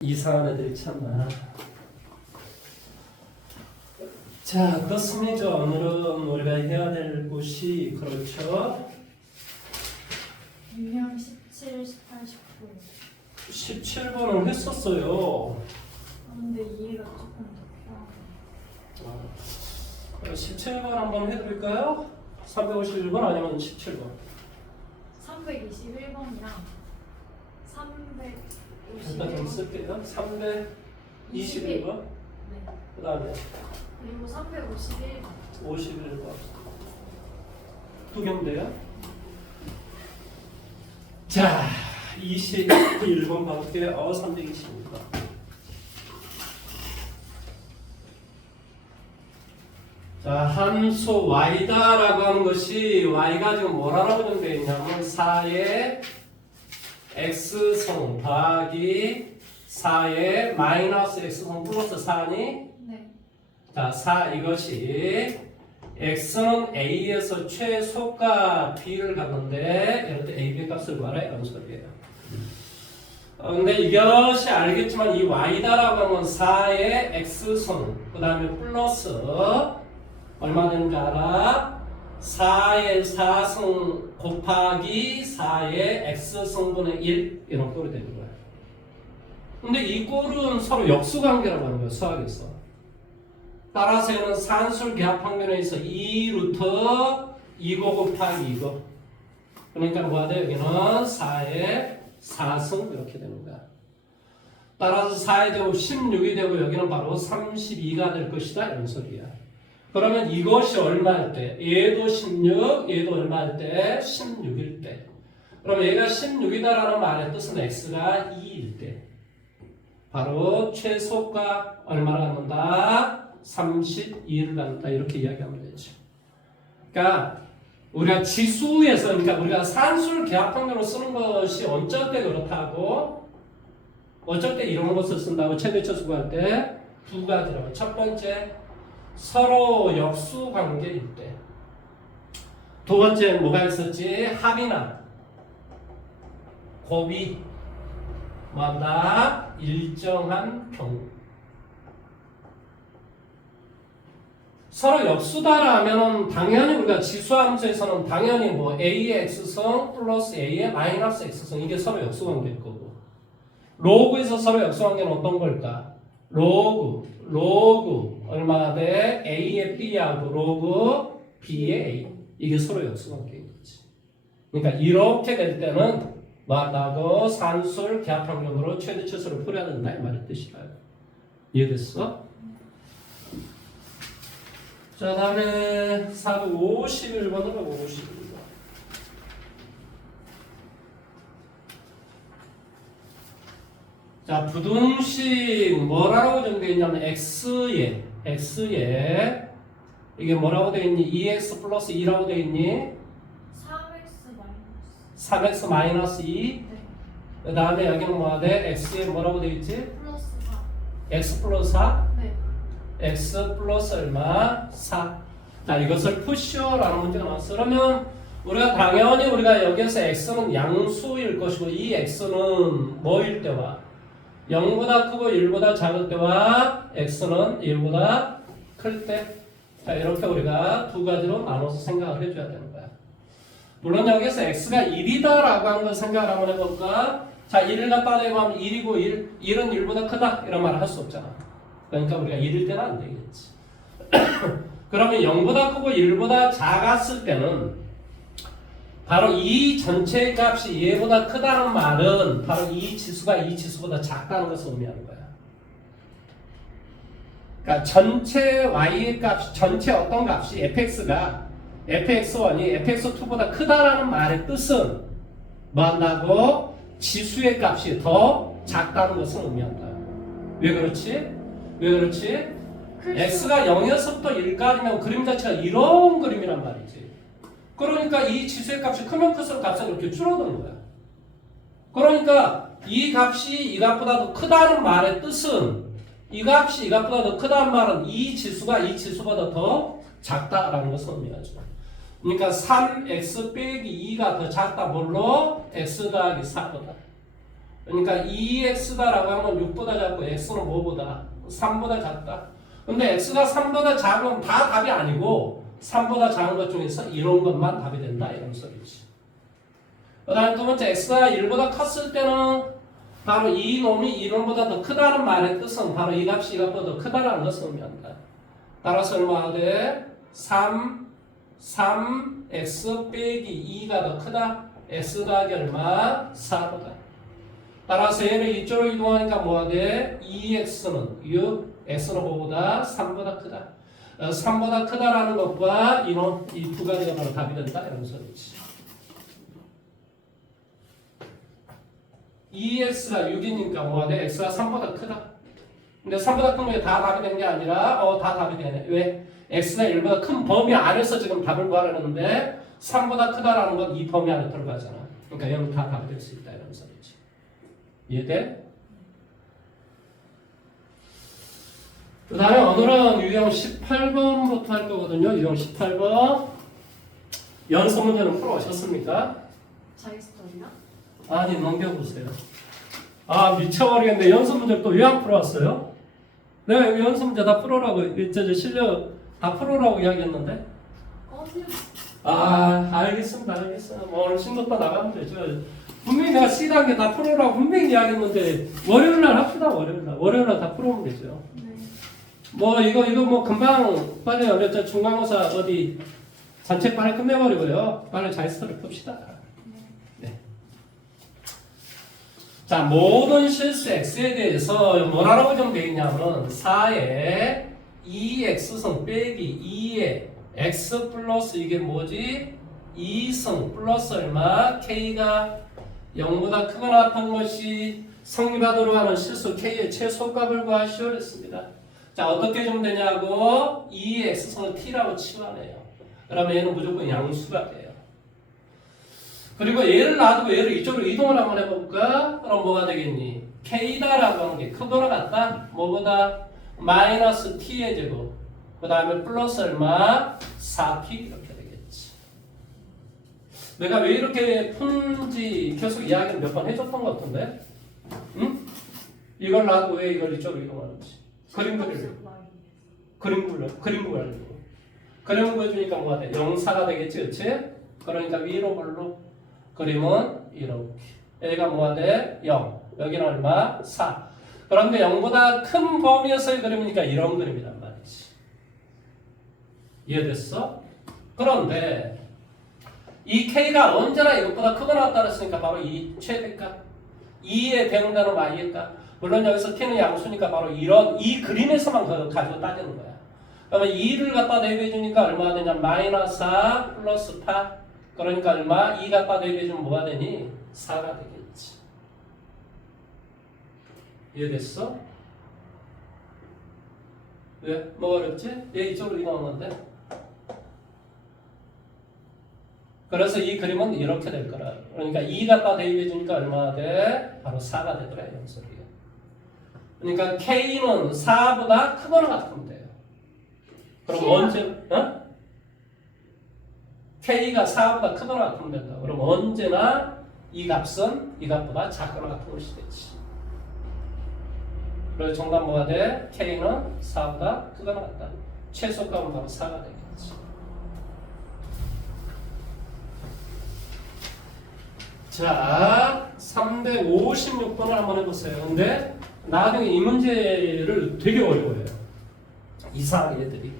이상한 애들이 참 많아. 자, 그렇습니다. 오늘은 우리가 해야 될 곳이 그렇죠. 유형 17, 18, 19. 17번을 했었어요. 근데 이해가 조금 더 17번 한번 해드릴까요? 351번 아니면 17번? 321번이랑 일단 좀 351번 쓸게요. 321번. 네. 그 다음에 그리고 351번 51번. 두 경대요. 자, 21번 가볼게요. 320입니다. 자, 함수 y다라고 하는 것이 y가 지금 뭐라고 정되어 있냐면 4의 x승 더하기 4의 마이너스 x승 플러스 4니 네. 자, 4 이것이 x는 a에서 최소값 b를 갖는데 이럴 때 a, b 값을 구하라 이런 소리예요. 근데 이것이 알겠지만 이 y다라고 하면 4의 x승 그 다음에 플러스 얼마 되는 줄 알아? 4의 4승 곱하기 4의 x승분의 1 이런 꼴이 되는 거야. 근데 이 꼴은 서로 역수관계라고 하는 거야, 수학에서. 따라서 얘는 산술 계합 확률에 있어 2루트 2고 곱하기 2고. 그러니까 뭐가 돼? 여기는 4의 4승 이렇게 되는 거야. 따라서 4의 제곱 16이 되고 여기는 바로 32가 될 것이다 이런 소리야. 그러면 이것이 얼마일 때? 얘도 16, 얘도 얼마일 때? 16일 때. 그럼 얘가 16이다라는 말의 뜻은 x가 2일 때. 바로 최소값 얼마를 갖는다? 32를 갖는다. 이렇게 이야기하면 되죠. 그러니까 우리가 지수에서, 그러니까 우리가 산술 계합 확률로 쓰는 것이 어쩔 때 그렇다고, 어쩔 때 이런 것을 쓴다고 최대차 수구할 때 두 가지라고. 첫 번째, 서로 역수 관계일 때. 두 번째 뭐가 있었지? 합이나 곱이 뭐한다? 일정한 경우. 서로 역수다라면 당연히 우리가 지수함수에서는 당연히 뭐 a의 x승 플러스 a의 마이너스 x승 이게 서로 역수관계일 거고, 로그에서 서로 역수관계는 어떤 걸까? 로그 얼마 돼? a의 b하고 로그 b의 a 이게 서로 역수관계인 거지. 그러니까 이렇게 될 때는 뭐 한다고? 산술 계합 확률로 최대치수를 풀어야 된다 이 말의 뜻이라요. 이해됐어? 자, 다음에 451번으로 51번. 자, 부등식 뭐라고 정되어 있냐면 x에 이게 뭐라고 되어 있니? 2x 플러스 2라고 되어 있니? 3x 마이너스 3x 마이너스 2. 네. 그 다음에 여기는 뭐가 돼? x에 뭐라고 되어 있지? 플러스 4 x 플러스 4. 네. x 플러스 얼마? 4. 자, 이것을 푸시오라는 문제가 나왔어. 그러면 우리가 당연히 우리가 여기서 x는 양수일 것이고 이 x는 뭐일 때와 0보다 크고 1보다 작을 때와 x는 1보다 클 때. 자, 이렇게 우리가 두 가지로 나눠서 생각을 해줘야 되는 거야. 물론 여기서 x가 1이다라고 하는 걸 생각을 한번 해볼까? 자, 1을 갖다 대고 하면 1이고 1은 1보다 크다 이런 말을 할 수 없잖아. 그러니까 우리가 1일 때는 안 되겠지. 그러면 0보다 크고 1보다 작았을 때는 바로 이 전체 값이 얘보다 크다는 말은 바로 이 지수가 이 지수보다 작다는 것을 의미하는 거야. 그러니까 전체 y의 값, 전체 어떤 값이 fx가 fx1이 fx2보다 크다라는 말의 뜻은 뭐 한다고? 지수의 값이 더 작다는 것을 의미한다. 왜 그렇지? 왜 그렇지? x가 0에서부터 1까지면 그림 자체가 이런 그림이란 말이지. 그러니까 이 지수의 값이 크면 클수록 값은 이렇게 줄어드는 거야. 그러니까 이 값이 이 값보다 더 크다는 말의 뜻은 이 값이 이 값보다 더 크다는 말은 이 지수가 이 지수보다 더 작다라는 것을 의미하죠. 그러니까 3x 빼기 2가 더 작다 뭘로? x 더하기 4보다. 그러니까 2x다라고 하면 6보다 작고 x는 뭐보다? 3보다 작다. 근데 x가 3보다 작으면 다 답이 아니고 3보다 작은 것 중에서 이런 것만 답이 된다 이런 소리지. 그 다음에 두 번째 x가 1보다 컸을 때는 바로 이 놈이 이 놈보다 더 크다는 말의 뜻은 바로 이 값이 이 값보다 더 크다라는 것을 의미한다. 따라서 얼마가 돼? 3x 빼기 2가 더 크다. x 더하기 얼마? 4보다. 따라서 얘를 이쪽으로 이동하니까 뭐가 돼? 2x는 6, x는 5보다 3보다 크다. 3보다 크다라는 것과 이놈 이 두 가지가 바로 답이 된다 이런 소리지. 2x가 6이니까 뭐가 돼? x가 3보다 크다. 근데 3보다 큰 게 다 답이 된 게 아니라 다 답이 되네. 왜? x가 1보다 큰 범위 안에서 지금 답을 구하려는데 3보다 크다라는 건 이 범위 안에 들어가잖아. 그러니까 여기 다 답이 될 수 있다 이런 소리지. 이해돼? 그 다음에 오늘은 유형 18번부터 할 거거든요. 유형 18번 연속 문제는 풀어오셨습니까? 자기스토리나? 아니 넘겨보세요. 미쳐버리겠네. 연습 문제 또 왜 안 풀어왔어요? 내가 연습 문제 다 풀어라고 실력 다 풀어라고 이야기했는데. 알겠습니다. 뭐 오늘 신곡도 나가면 되죠. 분명히 내가 C단계 다 풀어라고 분명히 이야기했는데 월요일날 합시다. 월요일날 다 풀어오면 되죠. 네. 뭐 이거 뭐 금방 빨리 어렸죠. 중간고사 어디 전체 빨리 끝내버리고요. 빨리 자기스토리 풉시다. 네. 자, 모든 실수 x에 대해서 뭐라고 좀 되어 있냐면 4에 2x승 빼기 2에 x 플러스 이게 뭐지? 2승 플러스 얼마? k가 0보다 크거나 같은 것이 성립하도록 하는 실수 k의 최소값을 구하시오 했습니다. 자, 어떻게 좀 되냐고 2x승을 t라고 치환해요. 그러면 얘는 무조건 양수가 돼요. 그리고 얘를 놔두고 얘를 이쪽으로 이동을 한번 해볼까? 그럼 뭐가 되겠니? k다라고 하는 게 크거나 같다? 뭐보다? 마이너스 t의 제곱 그 다음에 플러스 얼마? 4t 이렇게 되겠지. 내가 왜 이렇게 푼지 계속 이야기를 몇 번 해줬던 것 같은데? 응? 이걸 놔두고 왜 이걸 이쪽으로 이동하는지 그림 구하려고 그림 구해주니까 뭐가 돼? 0,4가 되겠지 그치? 그러니까 위로 볼로 그림은 이렇게 A가 뭐가 돼? 0 여기는 얼마? 4 그런데 0보다 큰 범위에서의 그림이니까 이런 그림이란 말이지. 이해됐어? 그런데 이 K가 언제나 이것보다 크거나 같다 그랬으니까 바로 이 최대값 2에 대응되는 Y의 값 물론 여기서 T는 양수니까 바로 이런 이 그림에서만 가지고 따지는 거야. 그러면 2를 갖다 대입해 주니까 얼마가 되냐? 마이너스 4 플러스 8 그러니까 얼마? 2 갖다 대입해주면 뭐가 되니? 4가 되겠지. 이해됐어? 왜? 뭐가 어렵지? 얘 이쪽으로 이동한 건데. 그래서 이 그림은 이렇게 될 거라. 그러니까 2 갖다 대입해주니까 얼마가 돼? 바로 4가 되더라. 이런 소리야. 그러니까 K는 4보다 크거나 같으면 돼요. 그럼 언제? K가 4보다 크거나 같으면 된다. 그럼 언제나 이 값은 이 값보다 작거나 같은 것이 되지. 그래서 정답 뭐가 돼? K는 4보다 크거나 같다. 최소값은 바로 4가 되겠지. 자, 356번을 한번 해보세요. 근데 나중에 이 문제를 되게 어려워해요. 이상하게 애들이.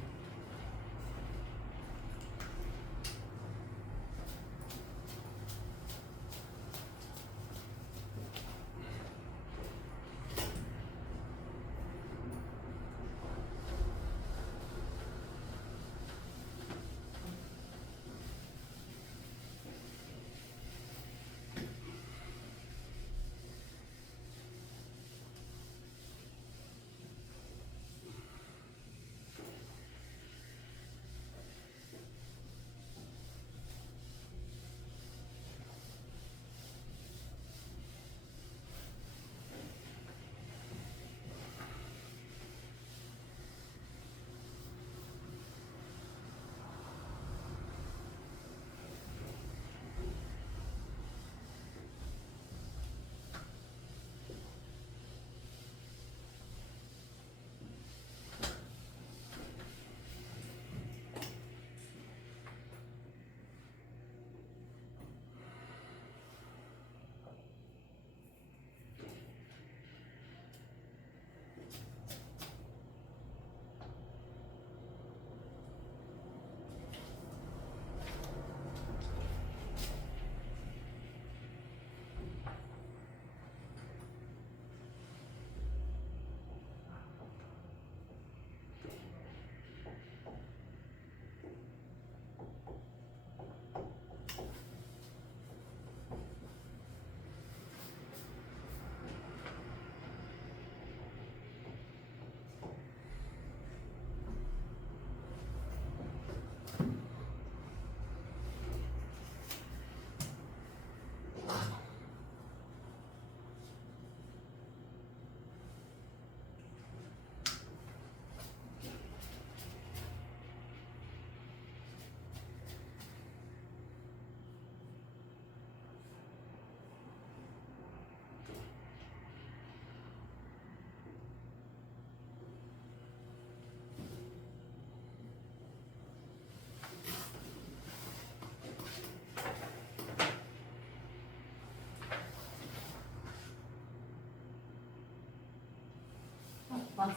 맞아.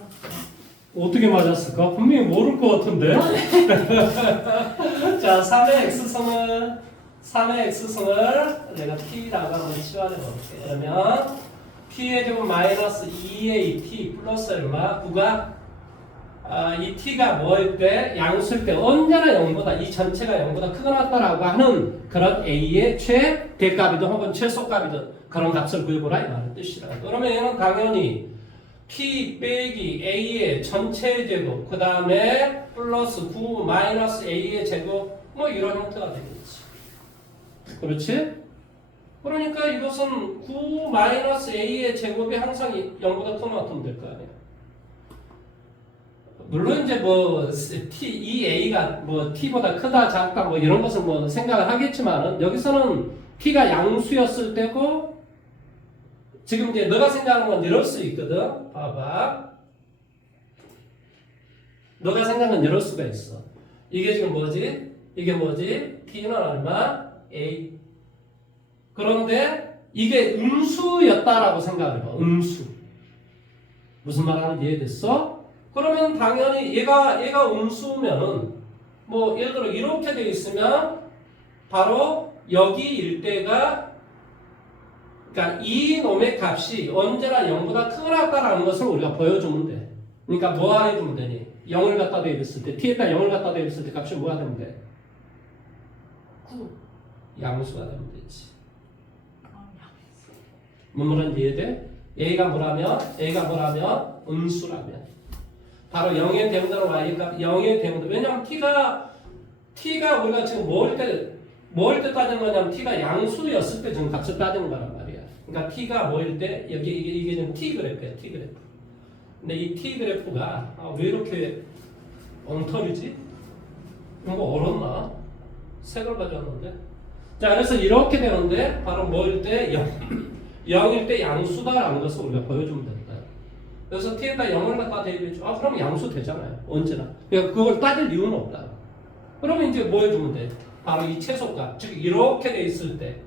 어떻게 맞았을까? 분명히 모를 것 같은데. 자, 3의 x승을 내가 t라고 한번 치환해 볼게. 그러면 t의 제곱 마이너스 2의 t 플러스 얼마? 9가 이 t가 뭐일 때? 양수일 때 언제나 0보다 이 전체가 0보다 크거나 같다라고 하는 그런 a의 최대값이든 혹은 최소값이든 그런 값을 구해보라 이 말의 뜻이라. 그러면 얘는 당연히 t 빼기 a의 전체 제곱 그 다음에 플러스 9 마이너스 a의 제곱 뭐 이런 형태가 되겠지. 그렇지? 그러니까 이것은 9 마이너스 a의 제곱이 항상 0보다 크거나 같으면 될 거 아니야. 물론 이제 뭐 이 a가 뭐 t보다 크다 작다 뭐 이런 것을 뭐 생각을 하겠지만은 여기서는 t가 양수였을 때고 지금 이제 너가 생각하는 건 이럴 수 있거든. 봐봐. 너가 생각하는 건 이럴 수가 있어. 이게 지금 뭐지? 이게 뭐지? t는 얼마? a. 그런데 이게 음수였다라고 생각해봐. 음수. 무슨 말 하는지 이해됐어? 그러면 당연히 얘가 음수면은 뭐 예를 들어 이렇게 돼 있으면 바로 여기 일대가 그러니까 이 놈의 값이 언제나 0보다 크거나 같다라는 것을 우리가 보여주면 돼. 그러니까 뭐 해주면 되니? 0을 갖다 대입했을 때 t에다 0을 갖다 대입했을 때 값이 뭐가 되면 돼? 9. 양수가 되면 되지. 뭔 말인지 이해돼? a가 뭐라면 음수라면 바로 0의 대응대로 y값 0의 대응대. 왜냐면 t가 우리가 지금 뭘 때 따지는 거냐면 t가 양수였을 때 지금 값을 따지는 거란 말이야. 그러니까 t가 뭐일 때 여기 이게 지금 t 그래프야. t 그래프. 근데 이 t 그래프가 왜 이렇게 엉터리지? 이거 어렵나? 색을 가져왔는데. 자, 그래서 이렇게 되는데 바로 뭐일 때 0일 때 양수다라는 것을 우리가 보여주면 된다. 그래서 t에다 0을 갖다 대입해줘. 그럼 양수 되잖아요. 언제나. 그러니까 그걸 따질 이유는 없다. 그러면 이제 뭐 해주면 돼? 바로 이 최소값. 즉 이렇게 돼 있을 때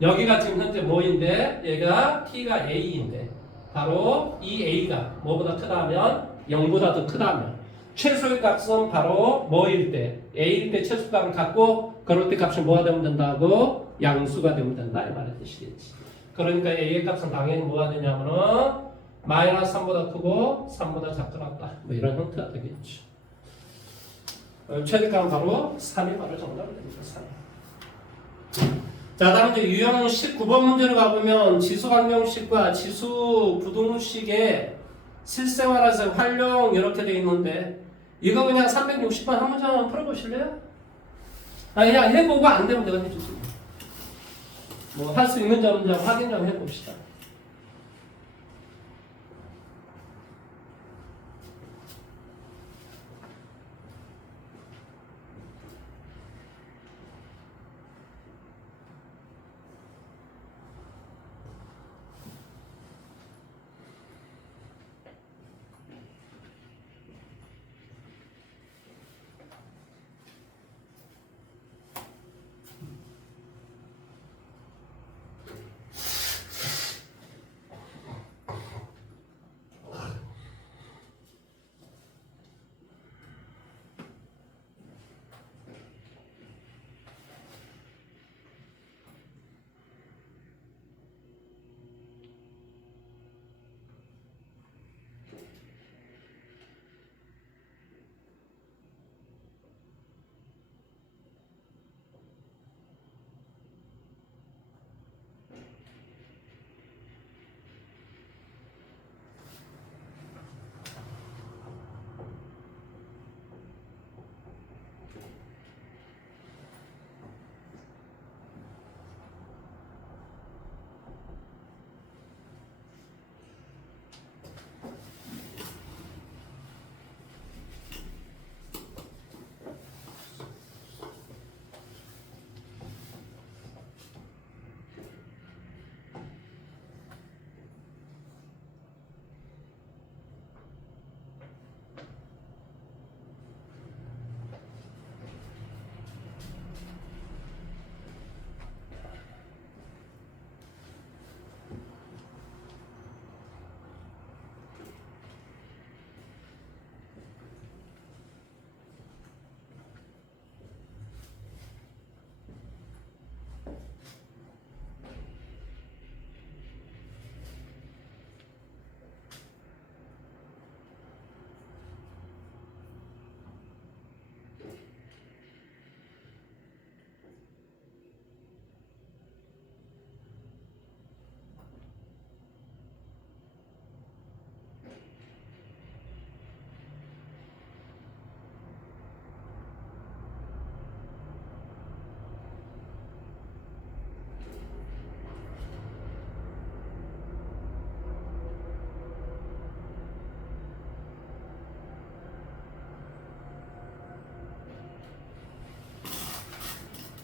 여기가 지금 현재 뭐인데 얘가 t가 a인데 바로 이 a가 뭐보다 크다면 0보다 더 크다면 최소의 값은 바로 뭐일 때 a일 때 최소값을 갖고 그럴 때 값이 뭐가 되면 된다고? 양수가 되면 된다 이 말의 뜻이겠지. 그러니까 a의 값은 당연히 뭐가 되냐면은 마이너스 3보다 크고 3보다 작더라. 뭐 이런 형태가 되겠죠. 최대값은 바로 3이 바로 정답이 됩니다. 3. 자, 다음 이제 유형 19번 문제로 가보면 지수환경식과 지수부등식의 실생활에서 활용 이렇게 돼 있는데 이거 그냥 360번 한 문제만 풀어보실래요? 그냥 해보고 안 되면 내가 해주지. 뭐 할 수 있는 점 확인 좀 해봅시다.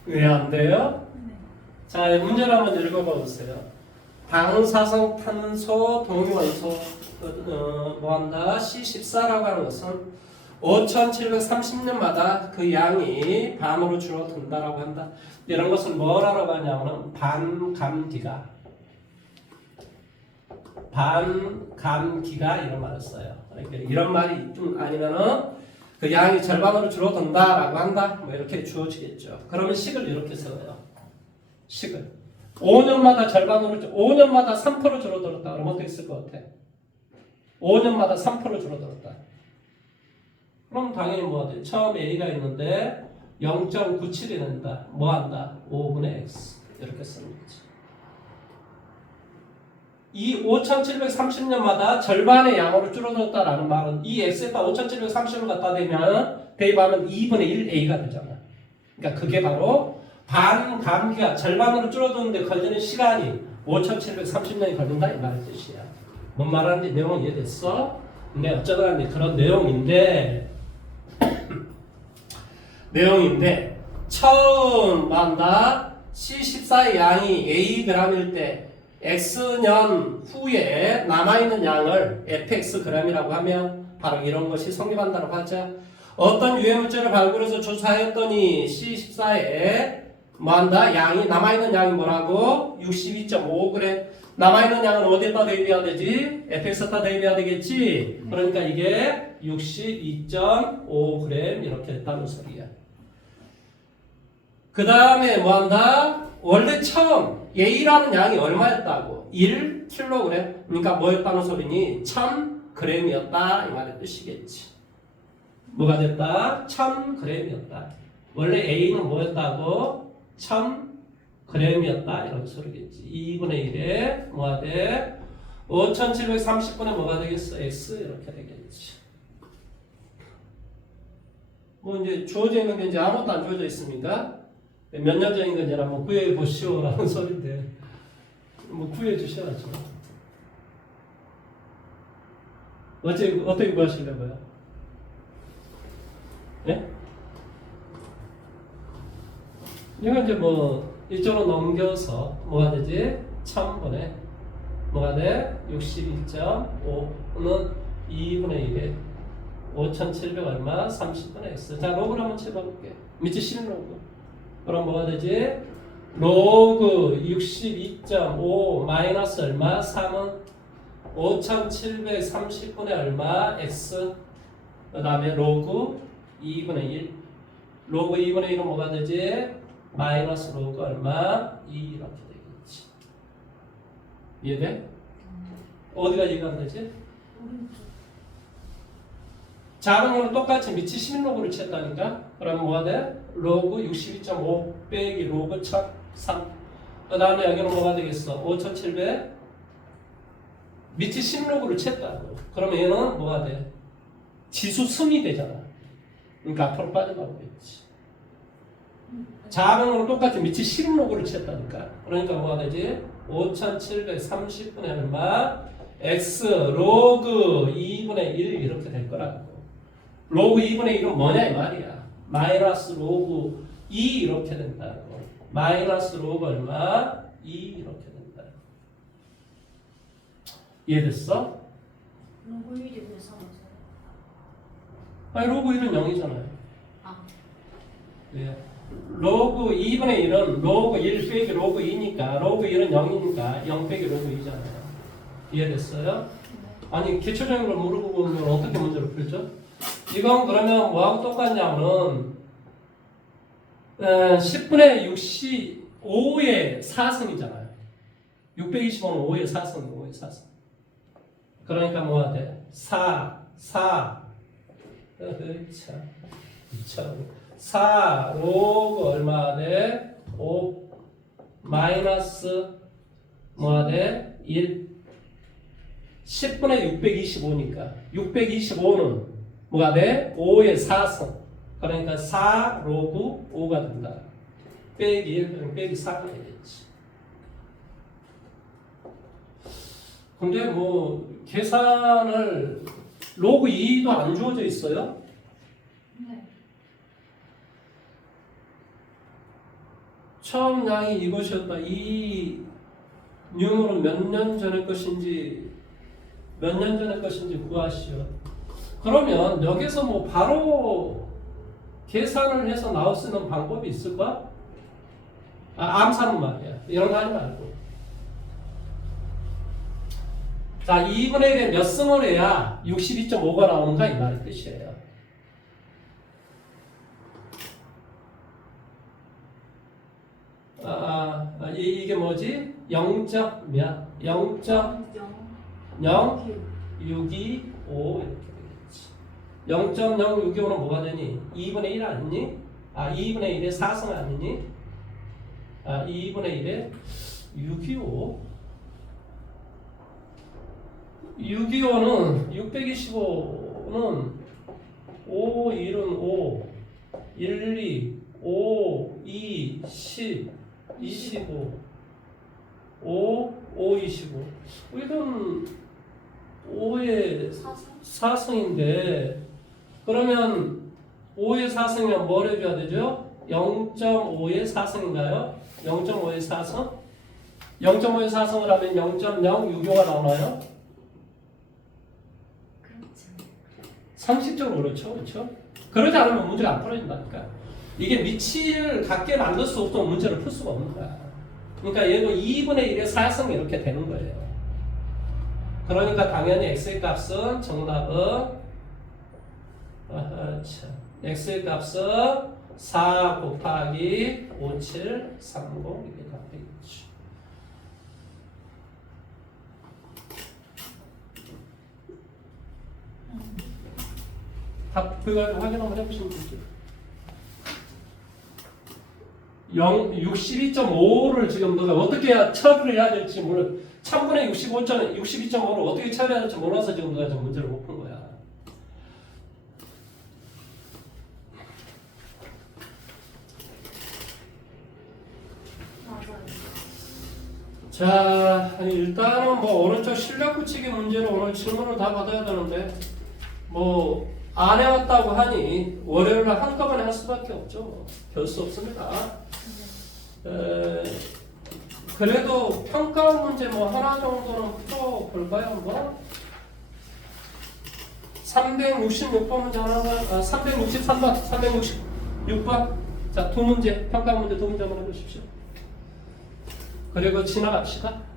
왜 안 돼요? 네. 자, 문제를 한번 읽어봐 보세요. 방사성탄소 동위원소 뭐한다? C14라고 하는 것은 5730년마다 그 양이 반으로 줄어든다라고 한다. 이런 것을 뭐라고 하냐면 반감기가 이런 말을 써요. 그러니까 이런 말이 좀 아니면은 그 양이 절반으로 줄어든다라고 한다. 뭐 이렇게 주어지겠죠. 그러면 식을 이렇게 세워요. 식을 5년마다 절반으로 5년마다 3% 줄어들었다. 그러면 어떻게 쓸 것 같아? 5년마다 3% 줄어들었다. 그럼 당연히 뭐 하지? 처음 A가 있는데 0.97이 된다. 뭐 한다? 5분의 X 이렇게 쓰는 거지. 이 5730년마다 절반의 양으로 줄어들었다라는 말은 이 X에다 5730을 갖다 대입하면 2분의 1 A가 되잖아. 그러니까 그게 바로 반감기가 절반으로 줄어드는데 걸리는 시간이 5730년이 걸린다 이 말의 뜻이야. 뭔 말하는지 내용 이해됐어? 근데 어쩌다 그런 내용인데 처음 만다 C14의 양이 Ag일 때 X년 후에 남아있는 양을 fxg이라고 하면 바로 이런 것이 성립한다고 하죠. 어떤 유해물질을 발굴해서 조사했더니 C14에 뭐한다? 양이 남아있는 양이 뭐라고? 62.5g. 남아있는 양은 어디에다 대입해야 되지? fx에다 대입해야 되겠지? 그러니까 이게 62.5g 이렇게 됐다는 소리야. 그 다음에 뭐한다? 원래 처음 A라는 양이 얼마였다고? 1kg. 그러니까 뭐였다는 소리니? 1000g이었다 이 말의 뜻이겠지. 뭐가 됐다? 1000g이었다. 원래 A는 뭐였다고? 1000g이었다 이런 소리겠지. 2분의 1에 뭐가 돼? 5730분의 뭐가 되겠어? X 이렇게 되겠지. 뭐 이제 주어져 있는 게 이제 아무것도 안 주어져 있습니까? 몇 년 전인 건지 한번 구해 보시오라는 소리인데 뭐 구해 주셔야죠. 어떻게 구하시려고요? 예? 이거 이제 뭐 이쪽으로 넘겨서 뭐가 되지? 1000분의 뭐가 돼? 61.5는 2분의 1에 5700 얼마? 30분의 x. 자, 로그를 한번 쳐볼게. 밑에 10로그. 그럼 뭐가 되지? 로그 62.5 마이너스 얼마? 3은 5730분의 얼마? x. 그 다음에 로그 2분의 1. 로그 2분의 1은 뭐가 되지? 마이너스 로그 얼마? 2 이렇게 되겠지. 이해돼? 어디가 이해가 안 되지? 오른쪽. 작은 거는 똑같이 밑이 11로그를 쳤다니까? 그러면 뭐가 돼? 로그 62.5 빼기 로그 1003. 그 다음에 여기는 뭐가 되겠어? 5700 밑이 10로그를 쳤다고. 그러면 얘는 뭐가 돼? 지수 승이 되잖아. 그러니까 앞으로 빠져나오겠지. 작은 거는 똑같이 밑이 10로그를 쳤다니까. 그러니까 뭐가 되지? 5730분의 얼마? x 로그 2분의 1 이렇게 될 거라고. 로그 2분의 1은 뭐냐 이 말이야. 마이너스 로그 2 이렇게 된다고. 마이너스 로그 얼마? 2 이렇게 된다. 이해됐어? 로그 1이 왜 3이죠? 아니 로그 1은 0이잖아요. 아, 네. 로그 2분의 1은 로그 1 빼기 로그 2니까 로그 1은 0이니까 0 빼기 로그 2잖아요. 이해됐어요? 아니 기초적인 걸 모르고 보면 어떻게 문제를 풀죠? 이건 그러면 뭐하고 똑같냐면 10분의 65의 4승이잖아요. 625는 5의 4승, 5의 4승. 그러니까 뭐가 돼? 4 로그 얼마 돼? 5 마이너스 뭐가 돼? 1 10분의 625니까 625는 뭐가 돼? 5의 4승. 그러니까 4 로그 5가 된다. 빼기 1, 빼기 4가 되겠지. 근데 뭐 계산을 로그 2도 안 주어져 있어요? 네. 처음 양이 이것이었다. 이 뉴물은 몇 년 전의 것인지 구하시오. 그러면 여기서 뭐 바로 계산을 해서 나올 수 있는 방법이 있을까? 암산은 말이야. 이런 거 하지 말고. 자, 2분의 1에 몇 승을 해야 62.5가 나오는가 이 말의 뜻이에요. 이게 뭐지? 0점 몇? 0.06225 이렇게 되겠지. 0.0625는 뭐가 되니? 2분의 1 아니니? 2분의 1의 4승 아니니? 2분의 1의 625. 625는 625는 5, 1은 5, 1, 2, 5, 2, 10, 25, 5, 5, 25. 이건 5의 4승인데 그러면 5의 4승이면 뭘 해줘야 되죠? 0.5의 4승인가요? 0.5의 4승? 0.5의 4승을 하면 0.065가 나오나요? 상식적으로 그렇죠. 그렇죠? 그러지 않으면 문제가 안 풀어진다니까. 이게 미치를 갖게 만들 수 없으면 문제를 풀 수가 없는 거야. 그러니까 얘도 2분의 1의 4승 이렇게 되는 거예요. 그러니까 당연히 x의 값은 정답은 x의 값은 4 곱하기 5730 이게 답이겠죠. 답 그걸 확인 한번 해보시면 되죠. 62.5를 지금 너가 어떻게 처리를 해야 될지 몰라. 1000분의 62.5를 어떻게 처리해야 될지 몰라서 지금 너가 좀 문제를 못 푼 거야. 맞아요. 자, 일단은 뭐 오른쪽 실력 붙이기 문제로 오늘 질문을 다 받아야 되는데 뭐 안 해왔다고 하니 월요일날 한꺼번에 할 수밖에 없죠. 별 수 없습니다. 그래도 평가 문제 뭐 하나 정도는 풀어볼까요? 뭐 366번 문제 하나가 363번, 366번. 자, 두 문제 평가 문제 두 문제 한번 해보십시오. 그리고 지나갑시다.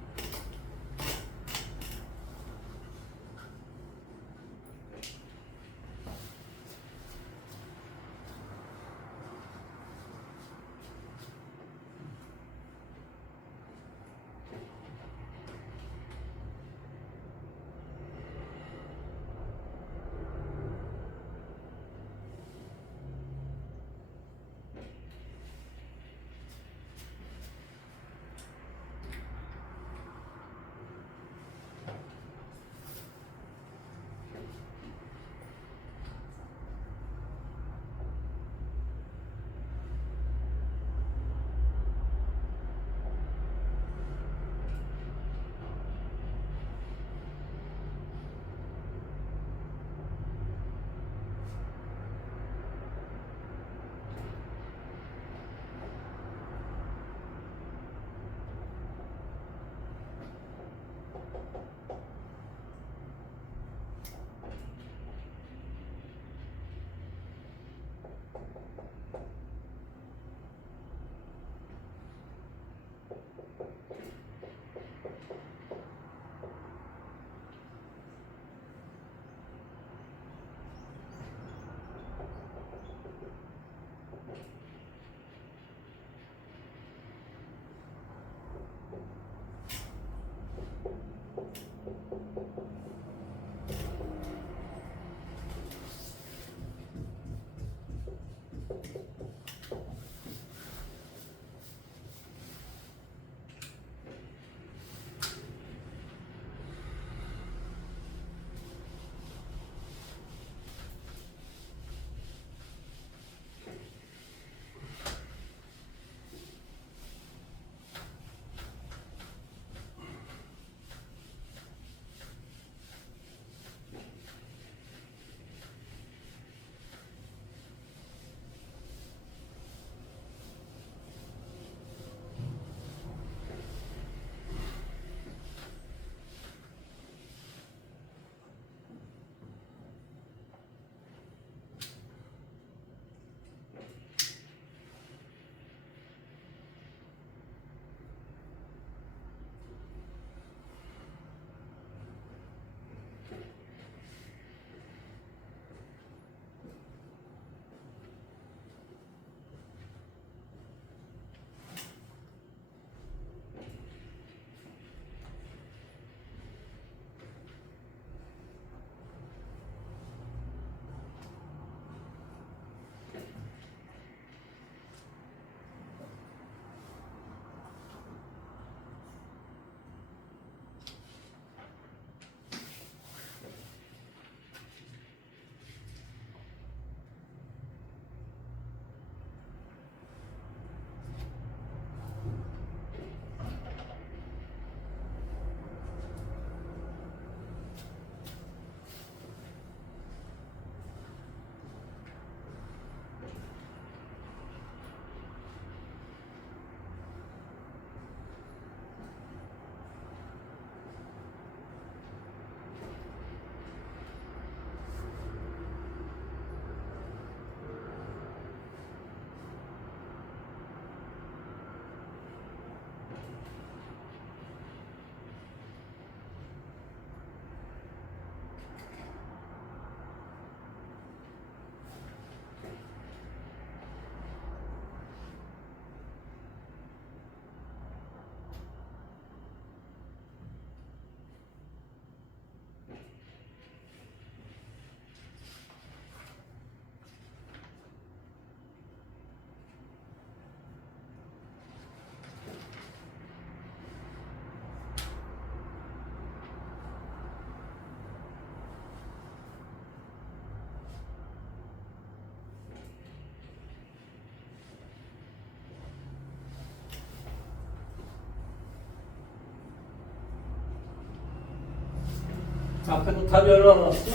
앞에 거 답이 얼마 나왔어?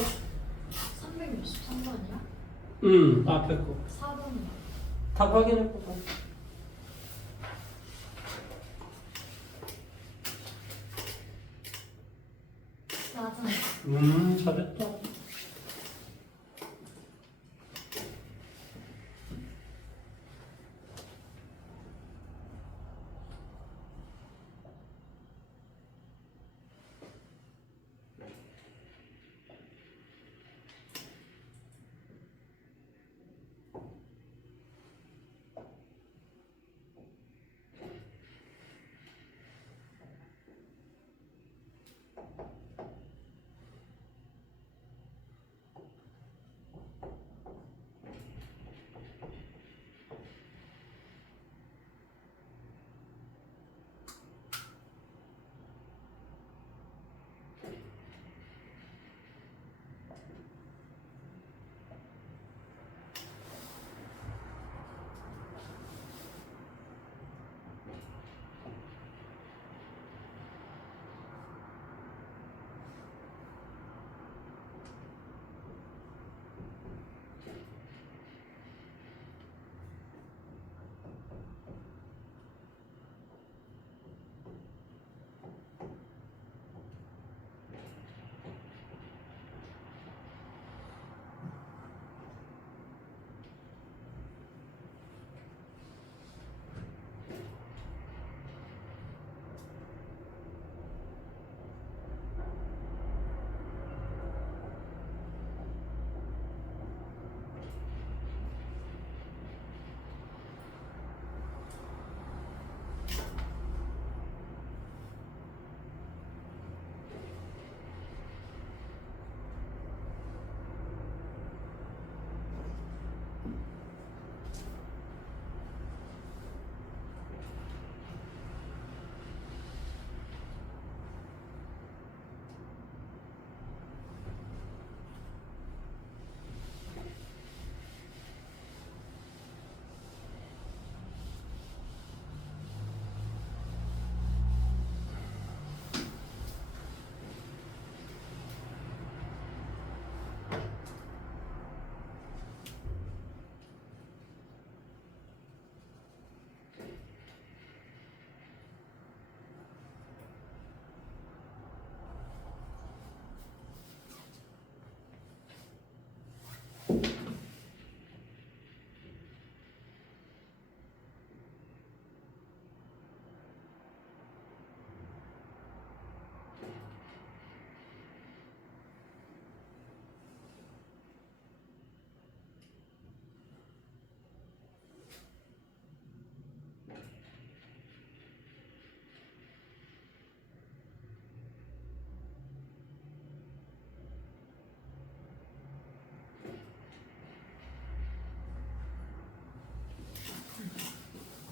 363번이야? 앞에 거. 4번이야. 답 확인해보자. 맞아. 잘했다.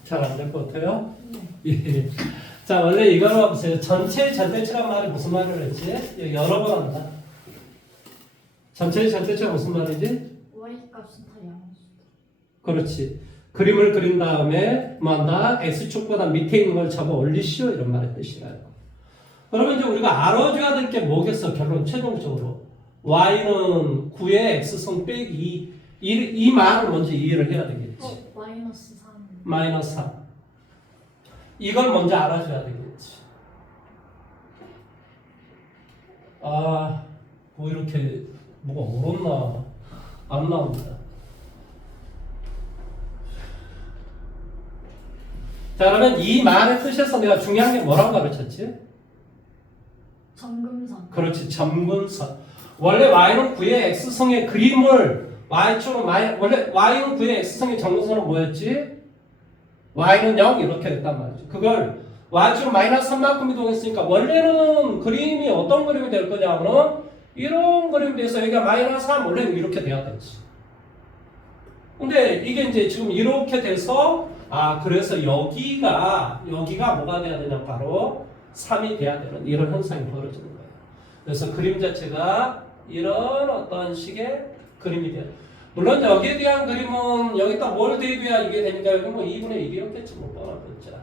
잘 안 될 것 같아요? 예. 자, 원래 이거는 보세요. 전체 절대치란 말이 무슨 말을 했지? 이거 여러 번 한다. 전체 절대치가 무슨 말이지? Y 값은 다 양수다. 그렇지. 그림을 그린 다음에 뭐한다? X축보다 밑에 있는 걸 잡아 올리시오 이런 말의 뜻이라요. 그러면 이제 우리가 알아줘야 될 게 뭐겠어? 결론 최종적으로 Y는 9의 X승 빼기 2. 이 말을 먼저 이해를 해야 되겠지. 마이너스 3. 마이너스 3. 이걸 먼저 알아줘야 되겠지. 아, 뭐 이렇게 뭐가 어렵나? 안 나옵니다. 자, 그러면 이 말의 뜻에서 내가 중요한 게 뭐라고 가르쳤지? 점금선. 그렇지, 점근선. 원래 y는 9의 x성의 그림을 y축으로 원래 y는 9의 x성의 점근선은 뭐였지? y는 0 이렇게 됐단 말이지. 그걸 y축으로 마이너스 3만큼 이동했으니까 원래는 그림이 어떤 그림이 될 거냐면은 이런 그림이 돼서 여기가 마이너스 3 원래 이렇게 돼야 되지. 근데 이게 이제 지금 이렇게 돼서 그래서 여기가 뭐가 돼야 되냐 바로 3이 돼야 되는 이런 현상이 벌어지는 거예요. 그래서 그림 자체가 이런 어떤 식의 그림이 돼요. 물론 여기에 대한 그림은 여기다 뭘 대입해야 이게 되니까 여기 뭐 2분의 1이었겠지 뭐 뻔하겠죠.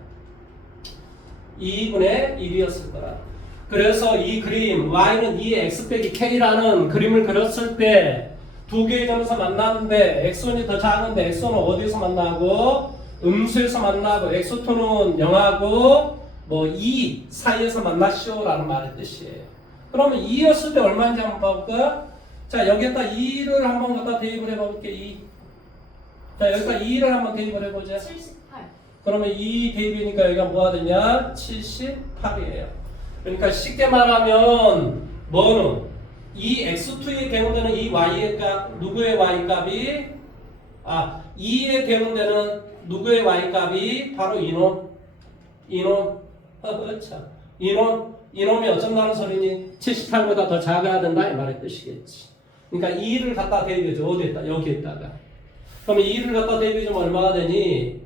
2분의 1이었을 거라. 그래서 이 그림 y는 2x 빼기 k라는 그림을 그렸을 때 두 개의 점에서 만나는데 x1이 더 작은데 x1은 어디서 만나고 음수에서 만나고 x2는 0하고 뭐 2 사이에서 만나시오라는 말의 뜻이에요. 그러면 2였을 때 얼마인지 한번 봐볼까? 자, 여기에다 2를 한번 갖다 대입을 해볼게. 2. 자, 여기다 2를 한번 대입을 해보자. 78. 그러면 2 대입이니까 여기가 뭐가 되냐? 78이에요. 그러니까 쉽게 말하면 뭐는 이 x2에 대응되는 이 y의 값, 누구의 y 값이 2에 대응되는 누구의 y 값이 바로 이놈. 참. 이놈이 어쩐다는 소리니? 78보다 더 작아야 된다 이 말의 뜻이겠지. 그러니까 2를 갖다 대입해줘. 어디에다? 여기에다가. 그러면 2를 갖다 대입해주면 얼마가 되니?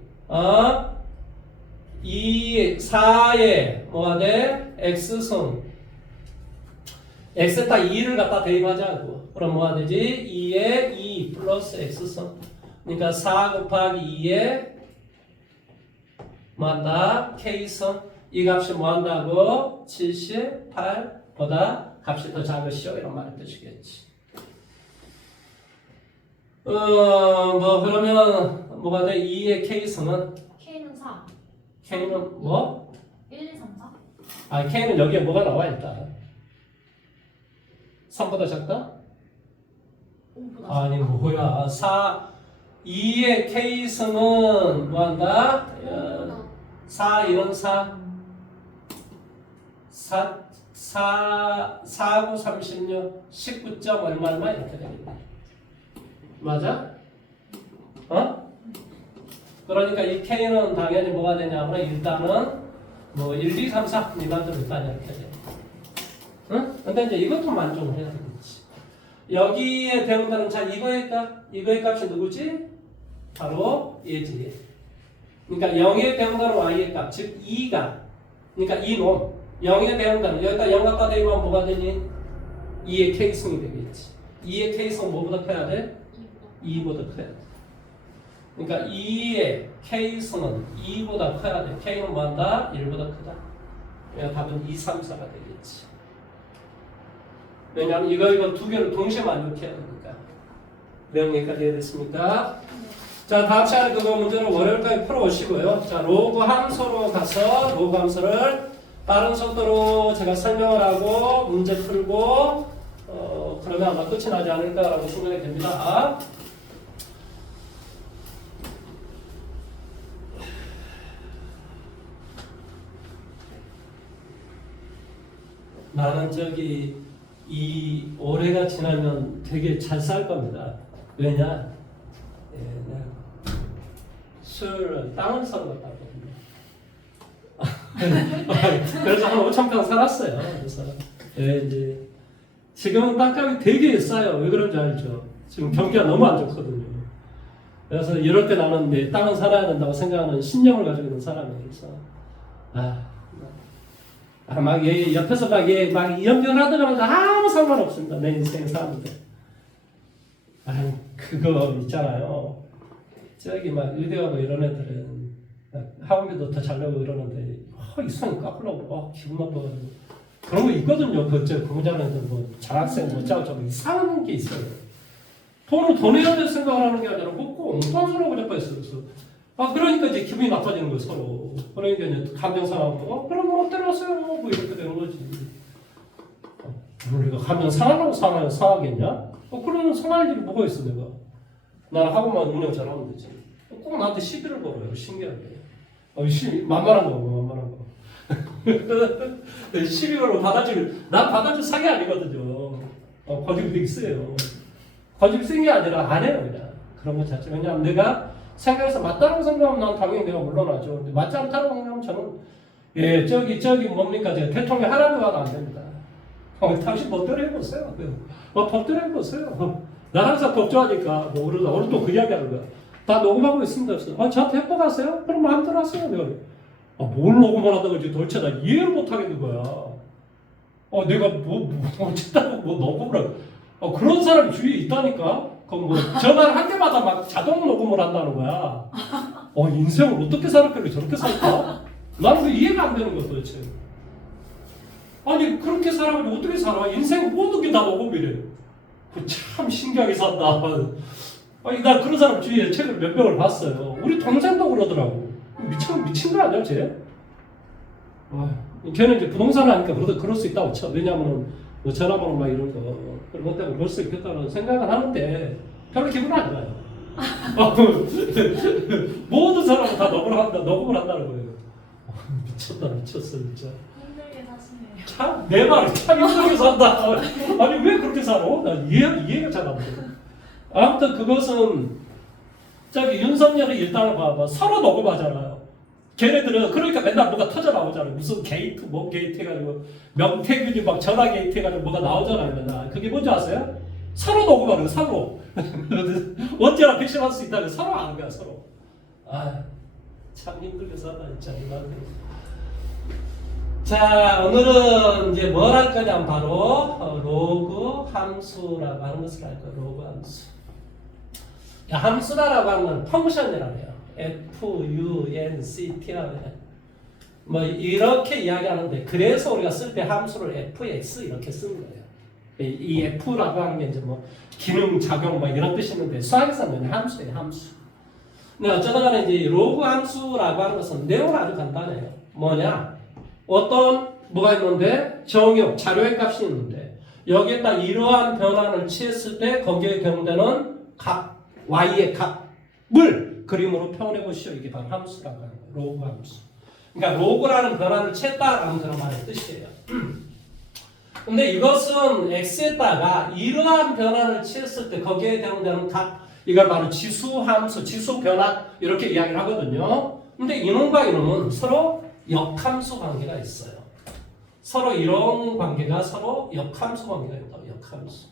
2, 4에 뭐가 돼? x승. x에다 2를 갖다 대입하자고. 그럼 뭐가 되지? 2에 2 플러스 x승. 그러니까 4 곱하기 2에 뭐한다? k승. 이 값이 뭐한다고? 78보다 값이 더 작으시오. 이런 말의 뜻이겠지. 뭐 그러면 뭐가 돼? 2의 k승은? K는 4. k는 뭐? 1, 2, 3, 4. k는 여기에 뭐가 나와 일단? 3보다 작다? 5보다 아니 뭐야 2의 k승은 뭐한다? 4 이런 4 9, 36 19점 얼마 이렇게 됩니다. 맞아? 그러니까 이 k는 당연히 뭐가 되냐면 일단은 뭐 1, 2, 3, 4 미만으로 일단 이렇게 돼. 응? 근데 이제 이것도 만족을 해야 되겠지. 여기에 대응되는 자 이거의 값이 누구지? 바로 얘지. 그러니까 0에 대응되는 y의 값, 즉 2가 그러니까 이놈 0에 대응되는 여기다 0 갖다 대입하면 뭐가 되니? 2의 k승이 되겠지. 2의 k승은 뭐보다 커야 돼? 2보다 커야 돼. 그러니까 2의 k승은 2보다 커야 돼. k는 뭐한다? 1보다 크다. 그러니까 답은 2, 3, 4가 되겠지. 왜냐하면 이거 두 개를 동시에 만족해야 되니까. 내용 여기까지 이해됐습니까? 자, 다음 시간에 그거 문제를 월요일까지 풀어오시고요. 자, 로그 함수로 가서 로그 함수를 빠른 속도로 제가 설명을 하고 문제 풀고 그러면 아마 끝이 나지 않을까라고 생각이 됩니다. 나는 이 올해가 지나면 되게 잘 살 겁니다. 왜냐? 내가 땅을 사러 갔다 왔거든요. 그래서 한 5,000평 살았어요. 그래서 이제 지금은 땅값이 되게 싸요. 왜 그런지 알죠? 지금 경기가 너무 안 좋거든요. 그래서 이럴 때 나는 내 땅을 살아야 된다고 생각하는 신념을 가지고 있는 사람이에요. 그래서 막 옆에서 막 이연병을 하더라도 아무 상관없습니다. 내 인생 사는데. 그거 있잖아요. 저기 막 의대하고 이런 애들은 학원비도 더 잘 내고 이러는데 이상하게 깎으려고 기분 나빠가지고 그런 거 있거든요. 그저 공자는 뭐 장학생 뭐 짜고 이상한 게 있어요. 돈 내야 될 생각을 하는 게 아니라 꼭 엉뚱한 소리하고 자꾸 있어요. 그래서 그러니까 이제 기분이 나빠지는 거예요, 서로. 그러니까 이제 감정 상하고 그럼 뭐 때렸어요 뭐 이렇게 되는 거지. 우리가 감정 상하려고 상하겠냐? 그러면 상할 일이 뭐가 있어 내가. 나는 학원만 운영 잘하면 되지. 꼭 나한테 시비를 걸어요. 신기하게. 만만한 거. 시비 걸고 난 받아줄 상이 아니거든요. 거짓이 되게 세요. 거짓이 센 게 아니라 안 해요, 그냥. 그런 거 자체. 왜냐하면 내가 생각해서 맞다고 생각하면 난 당연히 내가 물러나죠. 근데 맞지 않다고 생각하면 저는 저기 뭡니까? 제가 대통령 하라고 하면 안 됩니다. 당신 법대로 해보세요. 법대로 해보세요. 나 항상 법조하니까 오늘 또 그 이야기 하는 거야. 다 녹음하고 있습니다. 그래서 저한테 해보가세요? 그럼 마음대로 하세요. 내가 뭘 녹음을 하다가 이제 도대체 나 이해를 못 하겠는 거야. 내가 어쨌다고 녹음을 그런 사람이 주위에 있다니까. 전화를 할 때마다 막 자동 녹음을 한다는 거야. 인생을 어떻게 살았길래 저렇게 살까? 나는 그 이해가 안 되는 거야 도대체. 아니 그렇게 살아가지고 어떻게 살아? 인생 모든 게 다 먹으면이래. 참 신기하게 산다. 아니 나 그런 사람 주위에 책을 몇 명을 봤어요. 우리 동생도 그러더라고. 미친 거 아니야 쟤? 걔는 이제 부동산을 하니까 그럴 수 있다고 쳐. 왜냐면은 뭐 전화번호 막 이런 거 그런 것 때문에 그럴 수 있겠다는 생각은 하는데 별로 기분 안 좋아요. 모든 사람은 다 녹음을 한다는 거예요. 미쳤어 진짜. 힘들게 사시네요. 참 내 말이 참 힘들게 산다. 아니 왜 그렇게 살아? 나 이해가 잘 안 돼. 아무튼 그것은 저기 윤석열의 일당을 봐봐. 서로 녹음하잖아요. 걔네들은 그러니까 맨날 뭐가 터져 나오잖아요. 무슨 게이트 뭐 게이트 해가지고 명태균이 막 전화 게이트 해가지고 뭐가 나오잖아요. 맨날. 그게 뭔지 아세요? 서로 녹음하는 거 서로. 언제나 백신할 수 있다는 서로 아는 거야 서로. 참 힘들게 산다 진짜. 자 오늘은 이제 뭘 할 거냐면 바로 로그 함수라고 하는 것을 할 거예요. 로그 함수. 함수라고 하는 건 펑션이라고 해요. FUNCT라고 해요. 뭐 이렇게 이야기하는데 그래서 우리가 쓸 때 함수를 fx 이렇게 쓰는 거예요. 이 f라고 하는 게 이제 뭐 기능 작용 뭐 이런 뜻이 있는데 수학에서는 함수예요. 함수. 근데 어쩌다 간에 이제 로그 함수라고 하는 것은 내용은 아주 간단해요. 뭐냐? 뭐가 있는데 정의 자료의 값이 있는데 여기에다 이러한 변환을 취했을 때 거기에 해당되는 값 y의 값을 그림으로 표현해 보시오. 이게 바로 함수라고 하는 거예요. 로그 함수. 그러니까 로그라는 변환을 취했다라는 그런 말의 뜻이에요. 근데 이것은 x에다가 이러한 변환을 취했을 때 거기에 해당되는 값 이걸 바로 지수 함수, 지수 변환 이렇게 이야기를 하거든요. 근데 이놈과 이놈은 서로 역함수 관계가 있어요. 서로 이런 관계가 서로 역함수 관계가 있다고. 역함수.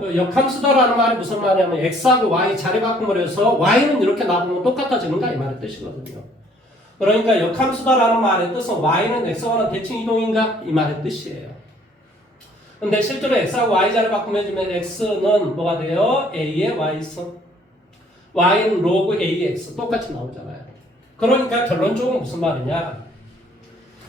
역함수다라는 말이 무슨 말이냐면 x하고 y 자리 바꿈을 해서 y는 이렇게 나오면 똑같아지는가 이 말의 뜻이거든요. 그러니까 역함수다라는 말의 뜻은 y는 x와는 대칭 이동인가 이 말의 뜻이에요. 근데 실제로 x하고 y 자리 바꾸면 해주면 x는 뭐가 돼요? a의 y승. y는 로그 a의 x 똑같이 나오잖아요. 그러니까 결론적으로 무슨 말이냐?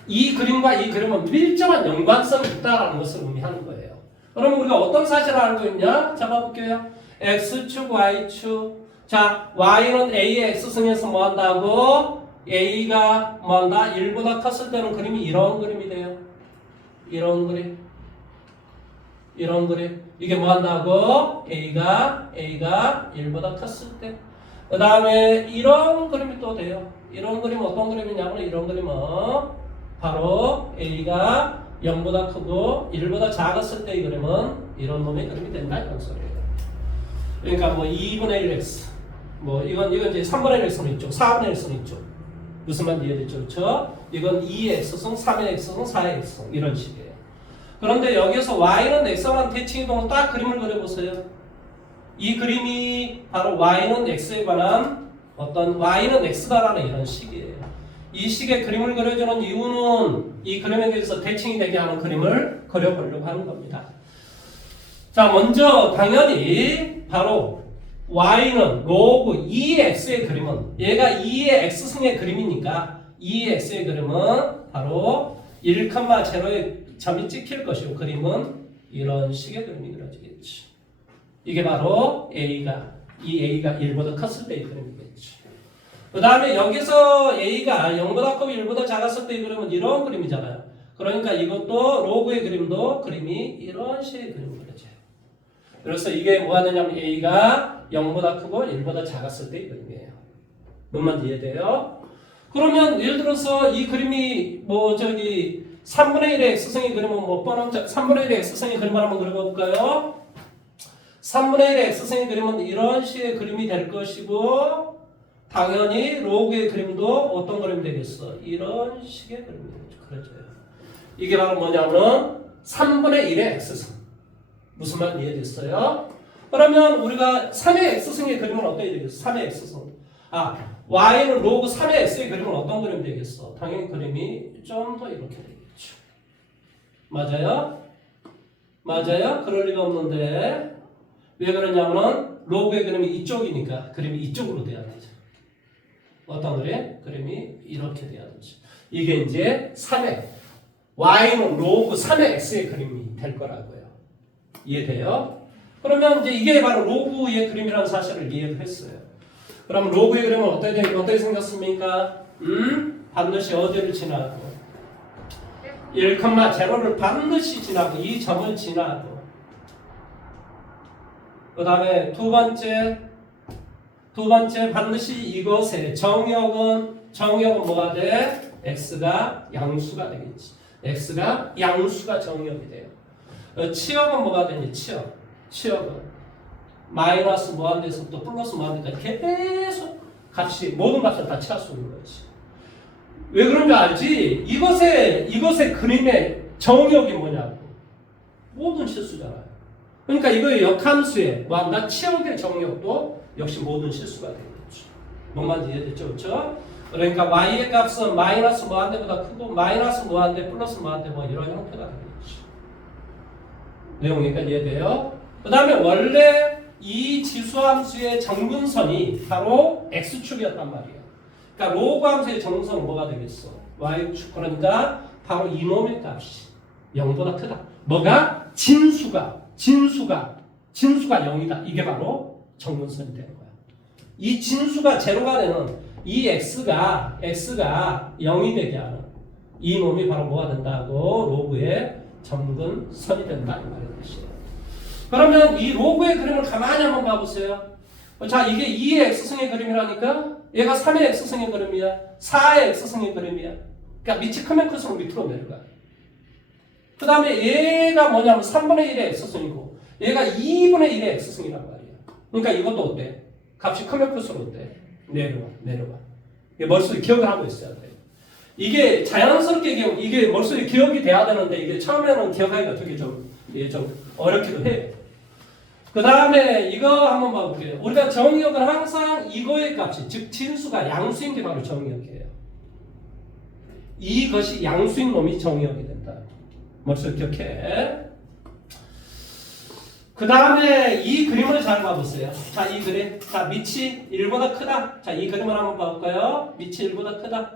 이 그림과 이 그림은 밀접한 연관성이 있다라는 것을 의미하는 거예요. 그럼 우리가 어떤 사실을 알고 있냐? 잡아볼게요. x축, y축. 자, y는 a의 x승에서 뭐 한다고? a가 뭐 한다? 1보다 컸을 때는 그림이 이런 그림이 돼요. 이런 그림. 이런 그림. 이게 뭐 한다고? a가 1보다 컸을 때. 그 다음에 이런 그림이 또 돼요. 이런 그림은 어떤 그림이냐면 이런 그림은 바로 a가 0보다 크고 1보다 작았을 때 이 그림은 이런 놈의 그림이 된다 이런 소리예요. 그러니까 뭐 2분의 1x 뭐 이건 이제 3분의 1x는 있죠. 4분의 1x는 있죠. 무슨 말인지 이해됐죠? 그렇죠? 이건 2의 x승, 3의 x승, 4의 x승 이런 식이에요. 그런데 여기서 y는 x와는 대칭 이동을 딱 그림을 그려보세요. 이 그림이 바로 y는 x에 관한 어떤 y는 x다라는 이런 식이에요. 이 식의 그림을 그려주는 이유는 이 그림에 대해서 대칭이 되게 하는 그림을 그려보려고 하는 겁니다. 자, 먼저 당연히 바로 y는 로그 2의 x의 그림은 얘가 2의 x승의 그림이니까 2의 x의 그림은 바로 1,0에 점이 찍힐 것이고 그림은 이런 식의 그림이 그려지겠지. 이게 바로 a가 1보다 컸을 때의 그림이겠지. 그 다음에 여기서 a가 0보다 크고 1보다 작았을 때의 그림은 이런 그림이잖아요. 그러니까 이것도 로그의 그림도 그림이 이런 식의 그림이 그려져요. 그래서 이게 뭐가 되냐면 a가 0보다 크고 1보다 작았을 때의 그림이에요. 뭔 말인지 이해돼요? 그러면 예를 들어서 이 그림이 뭐 저기 3분의 1의 x승의 그림은 뭐 뻔한 3분의 1의 x승의 그림을 한번 그려볼까요? 3분의 1의 x승의 그림은 이런 식의 그림이 될 것이고 당연히 로그의 그림도 어떤 그림이 되겠어? 이런 식의 그림이 그려져요. 이게 바로 뭐냐면 3분의 1의 x승. 무슨 말 이해됐어요? 그러면 우리가 3의 x승의 그림은 어떻게 되겠어? 3의 x승. y는 로그 3의 x의 그림은 어떤 그림이 되겠어? 당연히 그림이 좀 더 이렇게 되겠죠. 맞아요? 맞아요? 그럴 리가 없는데 왜 그러냐면은 로그의 그림이 이쪽이니까 그림이 이쪽으로 돼야 되죠. 어떤 그림? 그림이 이렇게 돼야 되죠. 이게 이제 3의 y는 로그 3의 x의 그림이 될 거라고요. 이해돼요? 그러면 이제 이게 바로 로그의 그림이라는 사실을 이해를 했어요. 그럼 로그의 그림은 어떻게 생겼습니까? 반드시 어디를 지나고 1,0를 반드시 지나고 이 점을 지나고 그 다음에 두 번째 반드시 이것의 정역은 뭐가 돼? x가 양수가 되겠지. x가 양수가 정역이 돼요. 치역은 뭐가 되니? 치역은 마이너스 무한대에서부터 플러스 무한대까지 계속 모든 값을 다 취할 수 있는 거지. 왜 그런 줄 알지? 이것의 그림의 정역이 뭐냐고. 모든 실수잖아요. 그러니까 이거의 역함수의 뭐한다? 치역의 정역도 역시 모든 실수가 되겠죠. 뭔 말인지 이해됐죠? 그렇죠? 그러니까 y의 값은 마이너스 무한대보다 크고 마이너스 무한대 플러스 무한대 뭐 이런 형태가 되겠죠. 내용이니까 이해돼요? 그 다음에 원래 이 지수함수의 정근선이 바로 x축이었단 말이에요. 그러니까 로그 함수의 정근선은 뭐가 되겠어? y축. 그러니까 바로 이놈의 값이 0보다 크다. 뭐가? 진수가 0이다. 이게 바로 정근선이 되는 거야. 이 진수가 제로가 되는 이 x가 0이 되게 하는 이 놈이 바로 뭐가 된다고? 로그의 정근선이 된다 이 말이에요. 그러면 이 로그의 그림을 가만히 한번 봐보세요. 자, 이게 2의 x승의 그림이라니까 얘가 3의 x승의 그림이야. 4의 x승의 그림이야. 그러니까 밑이 크면 클수록 밑으로 내려가. 그 다음에 얘가 뭐냐면 3분의 1의 x승이고 얘가 2분의 1의 x승이란 말이야. 그러니까 이것도 어때? 값이 크면 클수록 어때? 내려와. 이게 머릿속에 기억을 하고 있어야 돼. 이게 자연스럽게 이게 머릿속에 기억이 돼야 되는데 이게 처음에는 기억하기가 되게 좀 어렵기도 해요. 그 다음에 이거 한번 봐볼게요. 우리가 정의역은 항상 이거의 값이 즉 진수가 양수인 게 바로 정의역이에요. 이것이 양수인 놈이 정의역이 된다. 머릿속에 기억해. 그 다음에 이 그림을 잘 봐보세요. 자, 이 그림. 자, 밑이 1보다 크다. 자, 이 그림을 한번 봐볼까요? 밑이 1보다 크다.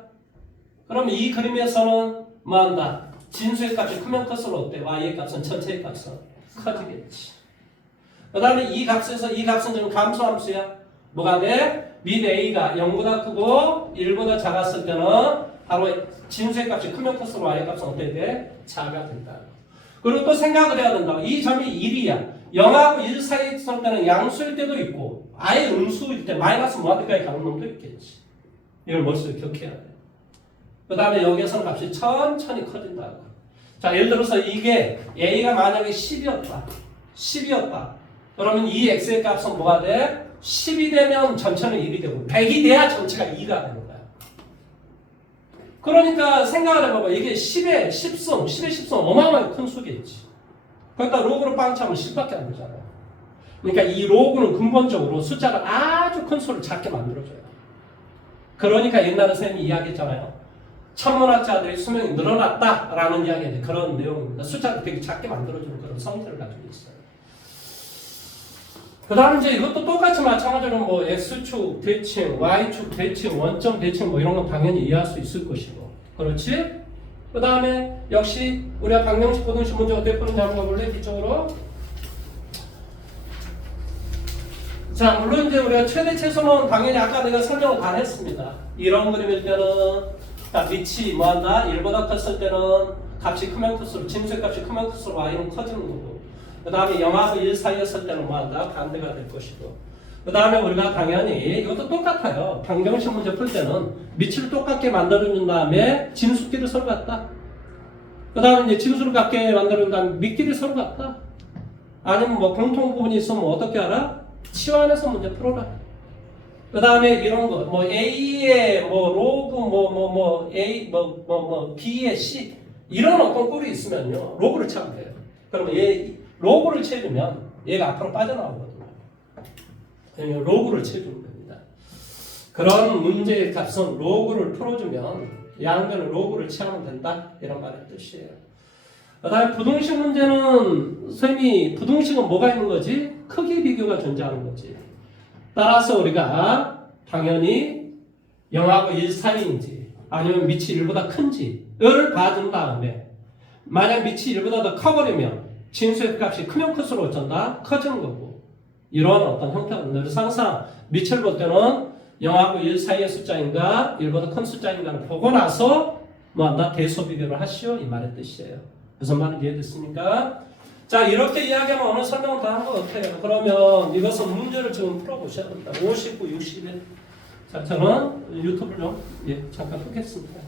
그럼 이 그림에서는 뭐 한다? 진수의 값이 크면 클수록 어때? y의 값은 전체의 값은 커지겠지. 그 다음에 이 값은 지금 감소함수야. 뭐가 돼? 밑 a가 0보다 크고 1보다 작았을 때는 바로 진수의 값이 크면 클수록 y의 값은 어떻게 돼? 작아 된다. 그리고 또 생각을 해야 된다. 이 점이 1이야. 0하고 1 사이에 있을 때는 양수일 때도 있고 아예 음수일 때 마이너스 무한대까지 가는 놈도 있겠지. 이걸 머릿속에 기억해야 돼. 그 다음에 여기에서는 값이 천천히 커진다고. 자, 예를 들어서 이게 a가 만약에 10이었다. 그러면 이 x의 값은 뭐가 돼? 10이 되면 전체는 1이 되고 100이 돼야 전체가 2가 되는 거야. 그러니까 생각을 해봐봐. 이게 10의 10승 어마어마하게 큰 수겠지. 그러니까 로그로 빵 차면 10밖에 안 되잖아요. 그러니까 이 로그는 근본적으로 숫자가 아주 큰 수를 작게 만들어줘요. 그러니까 옛날에 선생님이 이야기했잖아요. 천문학자들의 수명이 늘어났다라는 이야기인데 그런 내용입니다. 숫자를 되게 작게 만들어주는 그런 성질을 가지고 있어요. 그 다음 이제 이것도 똑같이 마찬가지로 뭐 x축 대칭, y축 대칭, 원점 대칭 뭐 이런 건 당연히 이해할 수 있을 것이고. 그렇지? 그 다음에 역시 우리가 방정식 고등식 문제 어떻게 푸는지 한번 가볼래? 뒤쪽으로. 자, 물론 이제 우리가 최대 최소는 당연히 아까 내가 설명을 다 했습니다. 이런 그림일 때는 밑이 뭐한다? 1보다 컸을 때는 값이 크면 클수록 진수의 값이 크면 클수록 y는 커지는 거고 그 다음에 0하고 1 사이였을 때는 뭐한다? 반대가 될 것이고 그 다음에 우리가 당연히 이것도 똑같아요. 방정식 문제 풀 때는 밑을 똑같게 만들어준 다음에 진수끼리 서로 같다. 그 다음에 이제 진수를 같게 만들어준 다음에 밑끼리 서로 같다. 아니면 뭐 공통 부분이 있으면 어떻게 알아? 치환해서 문제 풀어라. 그 다음에 이런 거, 뭐 A의 뭐 로그 A B의 C 이런 어떤 꼴이 있으면요 로그를 채우면 돼요. 그러면 얘 로그를 채우면 얘가 앞으로 빠져나오거든요. 그러면 로그를 채워주면 됩니다. 그런 문제의 값은 로그를 풀어주면 양변을 로그를 채우면 된다 이런 말의 뜻이에요. 그 다음에 부등식 문제는 선생님이 부등식은 뭐가 있는 거지? 크기 비교가 존재하는 거지. 따라서 우리가 당연히 0하고 1 사이인지 아니면 밑이 1보다 큰지를 봐준 다음에 만약 밑이 1보다 더 커버리면 진수의 값이 크면 클수록 어쩐다? 커지는 거고. 이런 어떤 형태가 늘 항상 밑을 볼 때는 0하고 1 사이의 숫자인가 1보다 큰 숫자인가를 보고 나서 뭐한다? 대소 비교를 하시오 이 말의 뜻이에요. 무슨 말인지 이해됐습니까? 자 이렇게 이야기하면 오늘 설명은 다 한 것 같아요. 그러면 이것은 문제를 지금 풀어보셔야 됩니다. 59, 61. 자 저는 유튜브를 좀 잠깐 끊겠습니다.